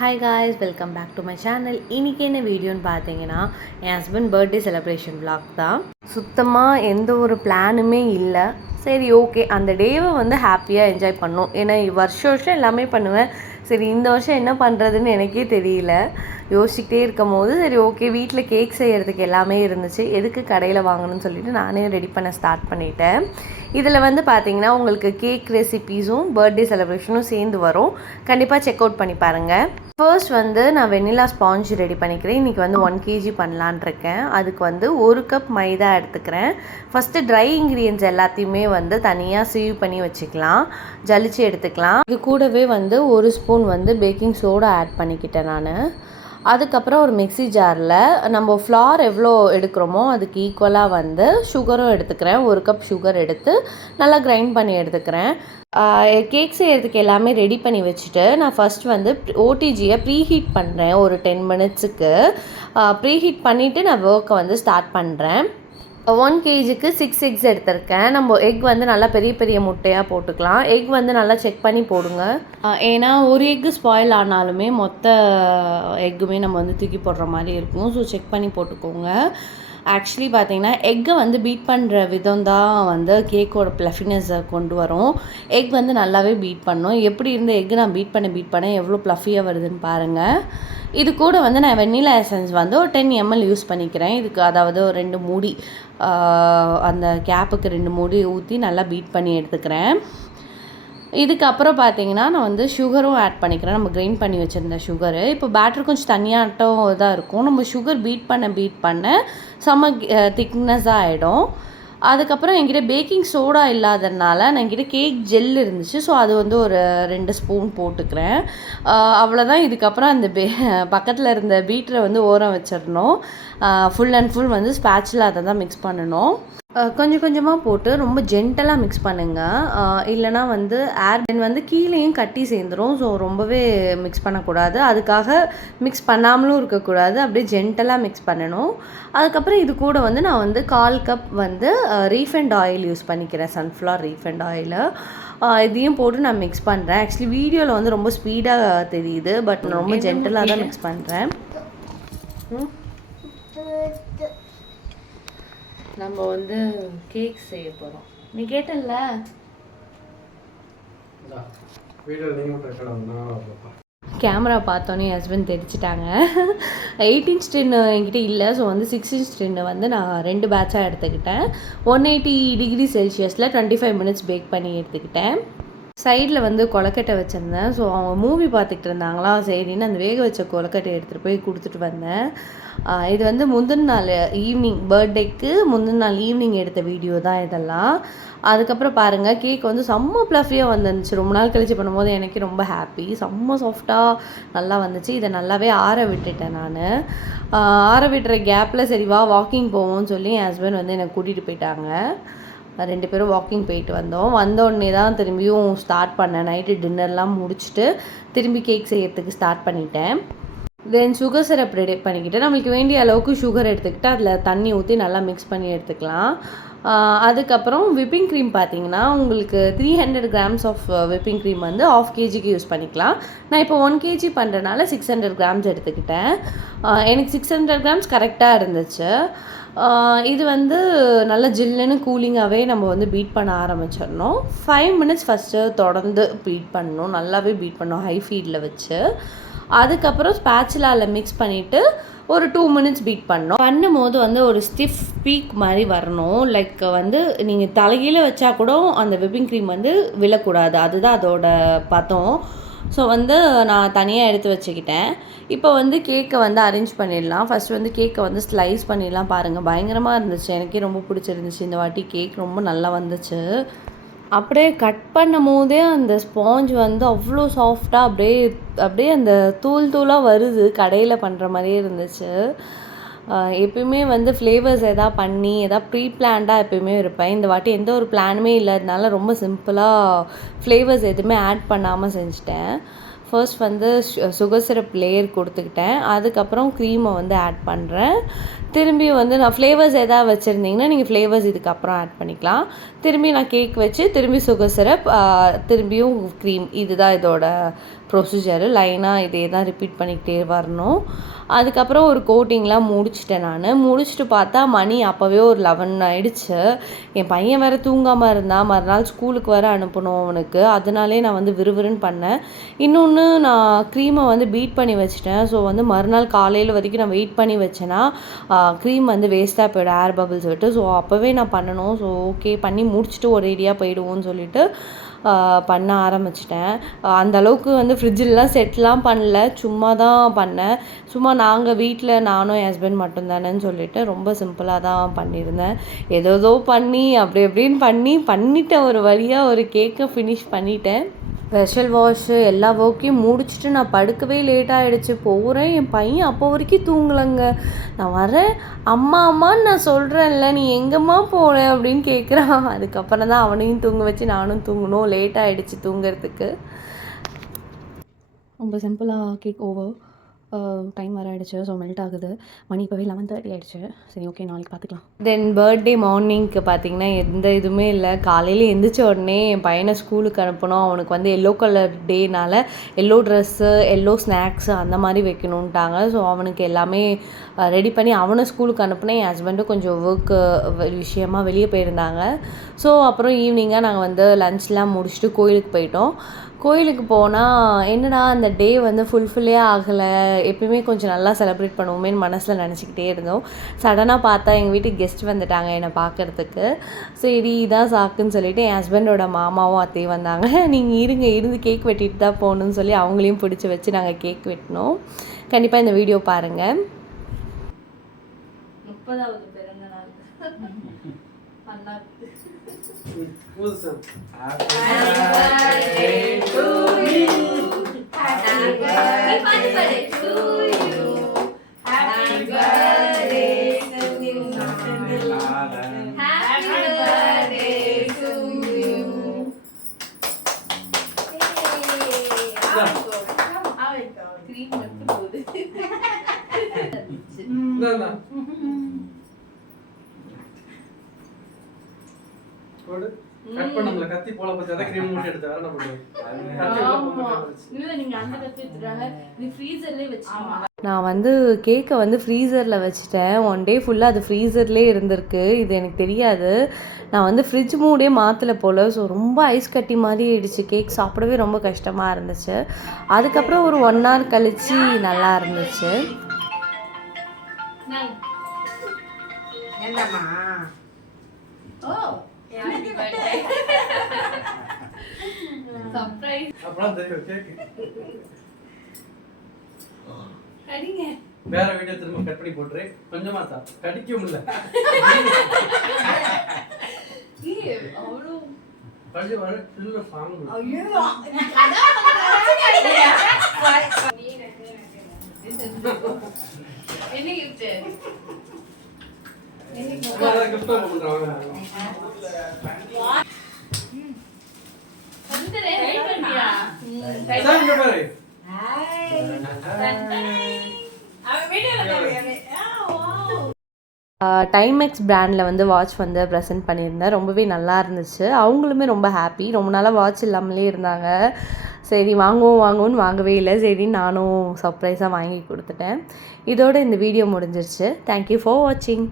Hi guys, welcome back to my channel. இன்றைக்கி என்ன வீடியோன்னு பார்த்தீங்கன்னா, என் ஹஸ்பண்ட் பர்த்டே செலிப்ரேஷன் vlog தான். சுத்தமாக எந்த ஒரு பிளானுமே இல்லை. சரி, ஓகே, அந்த டேவை வந்து ஹாப்பியாக என்ஜாய் பண்ணோம். ஏன்னா வருஷம் வருஷம் எல்லாமே பண்ணுவேன். சரி, இந்த வருஷம் என்ன பண்ணுறதுன்னு எனக்கே தெரியல. யோசிச்சுக்கிட்டே இருக்கும் போது சரி, ஓகே, வீட்டில் கேக் செய்கிறதுக்கு எல்லாமே இருந்துச்சு. எதுக்கு கடையில் வாங்கணும்னு சொல்லிட்டு நானே ரெடி பண்ண ஸ்டார்ட் பண்ணிட்டேன். இதில் வந்து பார்த்திங்கன்னா உங்களுக்கு கேக் ரெசிபீஸும் பர்த்டே செலிப்ரேஷனும் சேர்ந்து வரும். கண்டிப்பாக செக் அவுட் பண்ணி பாருங்கள். ஃபர்ஸ்ட் வந்து நான் வெண்ணிலா ஸ்பாஞ்ச் ரெடி பண்ணிக்கிறேன். இன்றைக்கி வந்து 1 kg பண்ணலான் இருக்கேன். அதுக்கு வந்து 1 கப் மைதா எடுத்துக்கிறேன். ஃபஸ்ட்டு ட்ரை இன்க்ரீடியன்ஸ் எல்லாத்தையுமே வந்து தனியாக சீவ் பண்ணி வச்சுக்கலாம், ஜலிச்சு எடுத்துக்கலாம். இது கூடவே வந்து 1 ஸ்பூன் வந்து பேக்கிங் சோடா ஆட் பண்ணிக்கிட்டேன் நான். அதுக்கப்புறம் ஒரு மிக்ஸி ஜாரில் நம்ம ஃப்ளார் எவ்வளோ எடுக்கிறோமோ அதுக்கு ஈக்குவலாக வந்து சுகரும் எடுத்துக்கிறேன். 1 கப் சுகர் எடுத்து நல்லா கிரைண்ட் பண்ணி எடுத்துக்கிறேன். கேக் செய்கிறதுக்கு எல்லாமே ரெடி பண்ணி வச்சுட்டு நான் ஃபஸ்ட் வந்து ஓடிஜியை ப்ரீஹீட் பண்ணுறேன். ஒரு 10 மினிட்ஸுக்கு ப்ரீஹீட் பண்ணிவிட்டு நான் ஒர்க்கை வந்து ஸ்டார்ட் பண்ணுறேன். 1 kgக்கு 6 எக்ஸ் எடுத்திருக்கேன். நம்ம எக் வந்து நல்லா பெரிய பெரிய முட்டையாக போட்டுக்கலாம். எக் வந்து நல்லா செக் பண்ணி போடுங்க. ஏன்னா ஒரு எக்கு ஸ்பாயில் ஆனாலுமே மொத்த எக்குமே நம்ம வந்து தூக்கி போடுற மாதிரி இருக்கும். ஸோ செக் பண்ணி போட்டுக்கோங்க. ஆக்சுவலி பார்த்தீங்கன்னா எக்கை வந்து பீட் பண்ணுற விதம் தான் வந்து கேக்கோட ப்ளஃபினஸை கொண்டு வரும். எக் வந்து நல்லாவே பீட் பண்ணணும். எப்படி இருந்த எக்கு நான் பீட் பண்ண எவ்வளோ ப்ளஃபியாக வருதுன்னு பாருங்கள். இது கூட வந்து நான் வெண்ணிலா எசன்ஸ் வந்து ஒரு 10 ml யூஸ் பண்ணிக்கிறேன். இதுக்கு அதாவது ஒரு 2 மூடி, அந்த கேப்புக்கு 2 மூடி ஊற்றி நல்லா பீட் பண்ணி எடுத்துக்கிறேன். இதுக்கப்புறம் பார்த்தீங்கன்னா நான் வந்து சுகரும் ஆட் பண்ணிக்கிறேன். நம்ம கிரைண்ட் பண்ணி வச்சுருந்த சுகரு. இப்போ பேட்டர் கொஞ்சம் தனியாட்டம் இதாக இருக்கும். நம்ம சுகர் பீட் பண்ண செம்ம திக்னஸாக ஆகிடும். அதுக்கப்புறம் என்கிட்ட பேக்கிங் சோடா இல்லாததுனால நான் என்கிட்ட கேக் ஜெல் இருந்துச்சு. ஸோ அது வந்து ஒரு 2 ஸ்பூன் போட்டுக்கிறேன். அவ்வளோதான். இதுக்கப்புறம் அந்த பக்கத்தில் இருந்த பீட்டரை வந்து ஓரம் வச்சிடணும். ஃபுல் அண்ட் ஃபுல் வந்து ஸ்பேட்சில் அதை தான் மிக்ஸ் பண்ணணும். கொஞ்சம் கொஞ்சமாக போட்டு ரொம்ப ஜென்டலாக மிக்ஸ் பண்ணுங்கள். இல்லைனா வந்து ஏர் வந்து கீழேயும் கட்டி சேர்ந்துடும். ஸோ ரொம்பவே மிக்ஸ் பண்ணக்கூடாது. அதுக்காக மிக்ஸ் பண்ணாமலும் இருக்கக்கூடாது. அப்படியே ஜென்டலாக மிக்ஸ் பண்ணணும். அதுக்கப்புறம் இது கூட வந்து நான் வந்து 1/4 கப் வந்து ரீஃபைண்ட் ஆயில் யூஸ் பண்ணிக்கிறேன். Sunflower refined oil. இதையும் போட்டு நான் மிக்ஸ் பண்ணுறேன். ஆக்சுவலி வீடியோவில் வந்து ரொம்ப ஸ்பீடாக தெரியுது, பட் நான் ரொம்ப ஜென்டலாக தான் மிக்ஸ் பண்ணுறேன். நம்ம வந்து கேக் செய்ய போகிறோம். நீ கேட்டல்ல, கேமரா பார்த்தோன்னே ஹஸ்பண்ட் தெரிச்சிட்டாங்க. 8 inch டின்னு என்கிட்ட இல்லை. ஸோ வந்து 6 inch டின்னு வந்து நான் 2 பேட்சாக எடுத்துக்கிட்டேன். 180 டிகிரி செல்சியஸில் 25 மினிட்ஸ் பேக் பண்ணி எடுத்துக்கிட்டேன். சைடில் வந்து கொலக்கட்டை வச்சுருந்தேன். ஸோ அவங்க மூவி பார்த்துக்கிட்டு இருந்தாங்களா, சரின்னு அந்த வேக வச்ச கொலக்கட்டை எடுத்துகிட்டு போய் கொடுத்துட்டு வந்தேன். இது வந்து முந்தின நாள் ஈவினிங், பர்த்டேக்கு முந்தின நாள் ஈவினிங் எடுத்த வீடியோ தான் இதெல்லாம். அதுக்கப்புறம் பாருங்கள், கேக் வந்து செம்ம ப்ளஃபியாக வந்துருந்துச்சு. ரொம்ப நாள் கழிச்சு பண்ணும்போது எனக்கு ரொம்ப ஹாப்பி. செம்ம சாஃப்டாக நல்லா வந்துச்சு. இதை நல்லாவே ஆற விட்டுட்டேன் நான். ஆற விட்டுற கேப்பில் சரி வா வாக்கிங் போவோம்னு சொல்லி என் ஹஸ்பண்ட் வந்து என்னை கூட்டிகிட்டு போயிட்டாங்க. 2 பேரும் வாக்கிங் போயிட்டு வந்தோடனே தான் திரும்பியும் ஸ்டார்ட் பண்ணேன். நைட்டு டின்னர்லாம் முடிச்சுட்டு திரும்பி கேக் செய்யறதுக்கு ஸ்டார்ட் பண்ணிட்டேன். தென் சுகர் சிரப் ரெடி பண்ணிக்கிட்டு நம்மளுக்கு வேண்டிய அளவுக்கு சுகர் எடுத்துக்கிட்டு அதில் தண்ணி ஊற்றி நல்லா மிக்ஸ் பண்ணி எடுத்துக்கலாம். அதுக்கப்புறம் விப்பிங் க்ரீம் பார்த்தீங்கன்னா உங்களுக்கு 300 grams ஆஃப் விப்பிங் க்ரீம் வந்து 1/2 kgக்கு யூஸ் பண்ணிக்கலாம். நான் இப்போ 1 kg பண்ணுறதுனால 600 grams எடுத்துக்கிட்டேன். எனக்கு 600 grams கரெக்டாக இருந்துச்சு. இது வந்து நல்லா ஜில்லுன்னு கூலிங்காகவே நம்ம வந்து பீட் பண்ண ஆரம்பிச்சிடணும். 5 minutes ஃபஸ்ட்டு தொடர்ந்து பீட் பண்ணணும். நல்லாவே பீட் பண்ணணும் ஹை ஃபீடில் வச்சு. அதுக்கப்புறம் ஸ்பேச்சுலாவில் மிக்ஸ் பண்ணிவிட்டு ஒரு 2 minutes பீட் பண்ணும்போது வந்து ஒரு ஸ்டிஃப் பீக் மாதிரி வரணும். லைக் வந்து நீங்கள் தலைகீழ வச்சா கூட அந்த விப்பிங் க்ரீம் வந்து விழக்கூடாது. அதுதான் அதோட பதம். ஸோ வந்து நான் தனியாக எடுத்து வச்சுக்கிட்டேன். இப்போ வந்து கேக்கை வந்து அரேஞ்ச் பண்ணிடலாம். ஃபஸ்ட்டு வந்து கேக்கை வந்து ஸ்லைஸ் பண்ணிடலாம். பாருங்கள், பயங்கரமாக இருந்துச்சு. எனக்கே ரொம்ப பிடிச்சிருந்துச்சு. இந்த வாட்டி கேக் ரொம்ப நல்லா வந்துச்சு. அப்படியே கட் பண்ணும் போதே அந்த ஸ்பாஞ்ச் வந்து அவ்வளோ சாஃப்டாக அப்படியே அந்த தூளாக வருது. கடையில் பண்ணுற மாதிரியே இருந்துச்சு. எப்பயுமே வந்து ஃப்ளேவர்ஸ் பண்ணி ப்ரீ பிளான்டாக எப்பயுமே இருப்பேன். இந்த வாட்டி எந்த ஒரு பிளானுமே இல்லாதனால ரொம்ப சிம்பிளாக ஃப்ளேவர்ஸ் எதுவுமே ஆட் பண்ணாமல் செஞ்சுட்டேன். ஃபர்ஸ்ட் வந்து சுகர் சிரப் லேயர் கொடுத்துக்கிட்டேன். அதுக்கப்புறம் க்ரீமை வந்து ஆட் பண்ணுறேன். திரும்பியும் வந்து நான் ஃப்ளேவர்ஸ் எதாவது வச்சுருந்தீங்கன்னா நீங்கள் ஃப்ளேவர்ஸ் இதுக்கப்புறம் ஆட் பண்ணிக்கலாம். திரும்பி நான் கேக் வச்சு திரும்பி சுகர் சிரப் திரும்பியும் க்ரீம், இதுதான் இதோட ப்ரொசீஜர். லைனாக இதே தான் ரிப்பீட் பண்ணிக்கிட்டே வரணும். அதுக்கப்புறம் ஒரு கோட்டிங்லாம் முடிச்சிட்டேன் நான். முடிச்சுட்டு பார்த்தா மணி அப்போவே ஒரு 11 ஆயிடுச்சு. என் பையன் வேறு தூங்காமல் இருந்தான். மறுநாள் ஸ்கூலுக்கு வேறு அனுப்பணும் அவனுக்கு. அதனாலே நான் வந்து விறுவிறுன்னு பண்ணேன். இன்னொன்று நான் க்ரீமை வந்து பீட் பண்ணி வச்சுட்டேன். ஸோ வந்து மறுநாள் காலையில் வரைக்கும் நான் வெயிட் பண்ணி வச்சேன்னா க்ரீம் வந்து வேஸ்ட்டாக போய்டும், ஏர் பபிள்ஸ் விட்டு. ஸோ அப்போவே நான் பண்ணணும். ஸோ ஓகே பண்ணி முடிச்சுட்டு ஒரேடியாக போயிடுவோன்னு சொல்லிட்டு பண்ண ஆரம்பிச்சிட்டேன். அந்தளவுக்கு வந்து ஃப்ரிட்ஜிலலாம் செட்லாம் பண்ணல, சும்மா தான் பண்ணேன். சும்மா நாங்கள் வீட்டில் நானும் என் ஹஸ்பண்ட் மட்டும்தானேன்னு சொல்லிட்டு ரொம்ப சிம்பிளாக தான் பண்ணியிருந்தேன். ஏதோ பண்ணி அப்படி எப்படின்னு பண்ணிட்டேன். ஒரு வழியாக ஒரு கேக்கை ஃபினிஷ் பண்ணிட்டேன். வெஷல் வாஷு எல்லா ஒர்க்கையும் முடிச்சுட்டு நான் படுக்கவே லேட் ஆகிடுச்சு. போகிறேன், என் பையன் அப்போ வரைக்கும் தூங்கலைங்க. நான் வரேன், அம்மான்னு நான் சொல்கிறேன்ல, நீ எங்கேம்மா போனேன் அப்படின்னு கேட்குறான். அதுக்கப்புறம் தான் அவனையும் தூங்க வச்சு நானும் தூங்கணும். லேட் ஆகிடுச்சு தூங்குறதுக்கு. ரொம்ப சிம்பிளாக கேக் ஓவர். டைம் வர ஆகிடுச்சு. ஸோ மெல்ட் ஆகுது. மணி இப்போவே 11:30 ஆகிடுச்சு. சரி ஓகே, நாளைக்கு பார்த்துக்கலாம். தென் பர்த்டே மார்னிங்க்கு பார்த்திங்கன்னா எந்த இதுவுமே இல்லை. காலையில் எழுந்திரிச்ச உடனே என் பையனை ஸ்கூலுக்கு அனுப்பணும். அவனுக்கு வந்து எல்லோ கலர் டேனால் எல்லோ ட்ரெஸ்ஸு, எல்லோ ஸ்நாக்ஸு அந்த மாதிரி வைக்கணுன்ட்டாங்க. ஸோ அவனுக்கு எல்லாமே ரெடி பண்ணி அவனை ஸ்கூலுக்கு அனுப்புனேன். என் ஹஸ்பண்டும் கொஞ்சம் ஒர்க்கு விஷயமாக வெளியே போயிருந்தாங்க. ஸோ அப்புறம் ஈவினிங்காக நாங்கள் வந்து லன்ச்லாம் முடிச்சுட்டு கோயிலுக்கு போயிட்டோம். கோயிலுக்கு போனால் என்னடா அந்த டே வந்து ஃபுல்ஃபில்லே ஆகலை, எப்பயுமே கொஞ்சம் நல்லா செலிப்ரேட் பண்ணுவோமேன்னு மனசில் நினச்சிக்கிட்டே இருந்தோம். சடனாக பார்த்தா எங்கள் வீட்டுக்கு கெஸ்ட் வந்துட்டாங்க என்னை பார்க்குறதுக்கு. சரி இதான் சாக்குன்னு சொல்லிவிட்டு என் ஹஸ்பண்டோட மாமாவும் அத்தையும் வந்தாங்க. நீங்கள் இருந்து கேக் வெட்டிட்டு தான் போகணுன்னு சொல்லி அவங்களையும் பிடிச்சி வச்சு நாங்கள் கேக் வெட்டினோம். கண்டிப்பாக இந்த வீடியோ பாருங்கள். 30வது பிறந்த நாள். Happy birthday to you. Happy birthday to you. Happy birthday to you. Happy birthday to you. Cream மட்டும் போகுது. கட் பண்ணல கத்தி போல பத்தி அத கிரீம் மூடி எடுத்து வரணும் பண்ணுங்க. கத்தி உள்ள போட்டு இல்ல நீங்க அந்த கத்தி எடுத்துறாங்க. நீ ஃப்ரீசர்லயே வெச்சீங்க. நான் வந்து கேக்கை வந்து ஃப்ரீசரில் வச்சுட்டேன். ஒன் டே ஃபுல்லாக அது ஃப்ரீசர்லேயே இருந்திருக்கு. இது எனக்கு தெரியாது. நான் வந்து ஃப்ரிட்ஜ் மூடே மாற்றலை போல். ஸோ ரொம்ப ஐஸ் கட்டி மாதிரி ஆயிடுச்சு. கேக் சாப்பிடவே ரொம்ப கஷ்டமாக இருந்துச்சு. அதுக்கப்புறம் ஒரு 1 hour கழிச்சு நல்லா இருந்துச்சு. என்னம்மா? ஓ ஹேப்பி பர்த்டே. சர்ப்ரைஸ். அப்புறம் தெரியும் கேக். கடிங்க. வேற வீடியோ திரும்ப கட் பண்ணி போட்டுரு. கொஞ்சமா தான். கடிக்க முடியல. அவ்வளோ கடிச்சு வர சில்ல சாங். ஐயோ. என்ன கிஃப்ட்? வேற கிஃப்ட் பண்றாங்க. வந்துரே ட்ரை பண்ணியா? சாங்க பாரு. டைமெக்ஸ் பிராண்டில் வந்து வாட்ச் வந்து ப்ரெசென்ட் பண்ணியிருந்தேன். ரொம்பவே நல்லா இருந்துச்சு. அவங்களுமே ரொம்ப ஹாப்பி. ரொம்ப நாளாக வாட்ச் இல்லாமலே இருந்தாங்க. சரி வாங்குவோன்னு வாங்கவே இல்லை. சரி நானும் சர்ப்ரைஸாக வாங்கி கொடுத்துட்டேன். இதோடு இந்த வீடியோ முடிஞ்சிருச்சு. தேங்க்யூ ஃபார் வாட்சிங்.